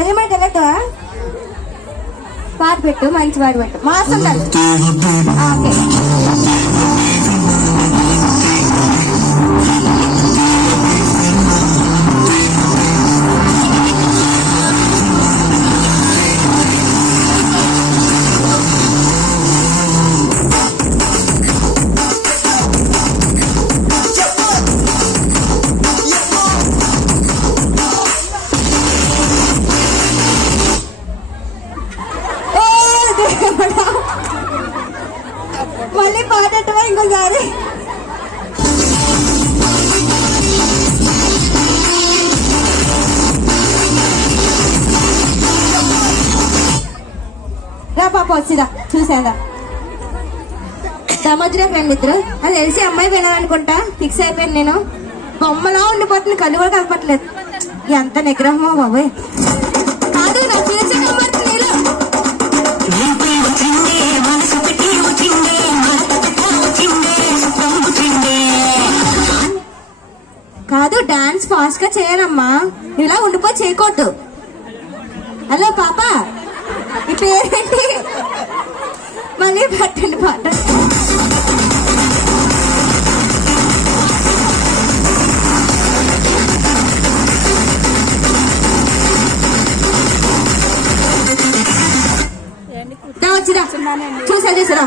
అదే మాట వెళ్ళట్టు పాట పెట్టు, మంచి పాట పెట్టు, మాస్ ఉండాలి. ఓకే, మళ్ళీ పాట అట్టవా ఇంకోసారి. రా పాప వచ్చిదా చూసేదా సముద్ర ఫ్రెండ్ ఇద్దరు. అది తెలిసి అమ్మాయి వినాలనుకుంటా ఫిక్స్ అయిపోయాను నేను. బొమ్మలా ఉండిపోతుంది, కళ్ళు కూడా కలపట్లేదు. ఎంత నిగ్రహమో బాబోయ్. కాదు నా చేసే కాదు, డాన్స్ ఫాస్ట్ గా చేయాలమ్మా, ఇలా ఉండిపోయి చేయకూడదు. హలో పాప, ఈ పేరేంటి? మళ్ళీ పట్టండి పాట. వచ్చిరా చూసా చూసారా.